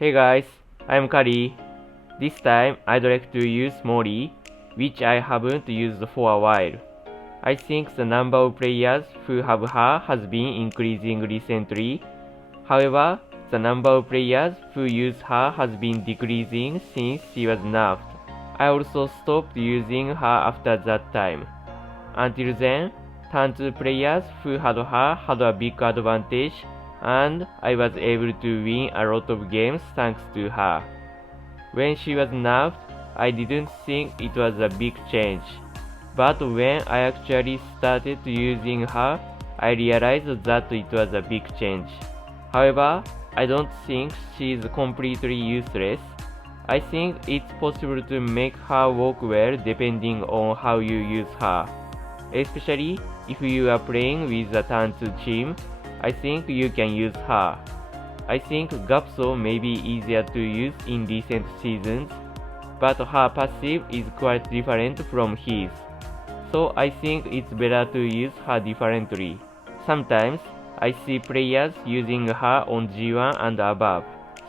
Hey guys, I'm Kari. This time I'd like to use Molly, which I haven't used for a while. I think the number of players who have her has been increasing recently. However, the number of players who use her has been decreasing since she was nerfed. I also stopped using her after that time. Until then, turn 2 players who had her had a big advantage, and I was able to win a lot of games thanks to her. When she was nerfed, I didn't think it was a big change. But when I actually started using her, I realized that it was a big change. However, I don't think she is completely useless. I think it's possible to make her work well depending on how you use her. Especially if you are playing with a turn 2 team, I think you can use her. I think Gapso may be easier to use in recent seasons, but her passive is quite different from his. So I think it's better to use her differently. Sometimes I see players using her on G1 and above.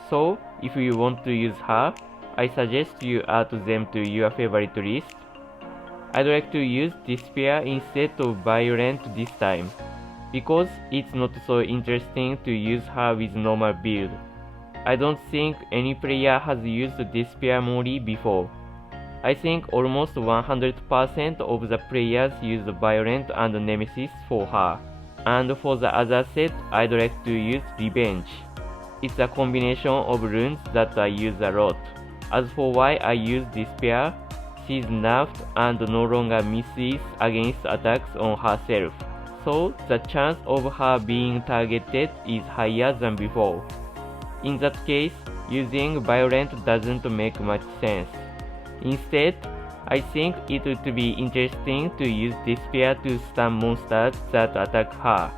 So if you want to use her, I suggest you add them to your favorite list. I'd like to use Despair instead of Violent this time, because it's not so interesting to use her with normal build. I don't think any player has used Despair Molly before. I think almost 100% of the players use Violent and Nemesis for her. And for the other set, I'd like to use Revenge. It's a combination of runes that I use a lot. As for why I use Despair, she's nerfed and no longer misses against attacks on herself. So the chance of her being targeted is higher than before. In that case, using Violent doesn't make much sense. Instead, I think it would be interesting to use Despair to stun monsters that attack her,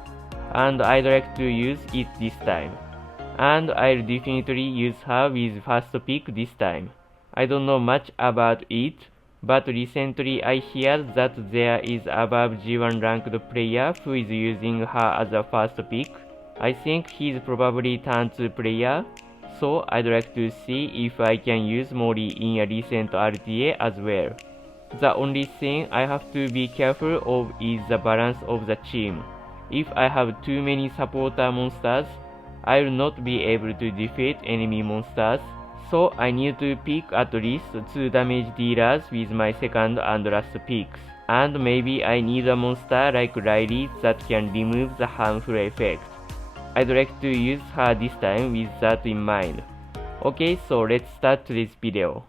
and I'd like to use it this time. And I'll definitely use her with first pick this time. I don't know much about it, but recently I hear that there is above G1 ranked player who is using her as a first pick. I think he's probably turn 2 player, so I'd like to see if I can use Molly in a recent RTA as well. The only thing I have to be careful of is the balance of the team. If I have too many supporter monsters, I will not be able to defeat enemy monsters, so I need to pick at least 2 damage dealers with my second and last picks. And maybe I need a monster like Riley that can remove the harmful effect. I'd like to use her this time with that in mind. Okay, so let's start today's video.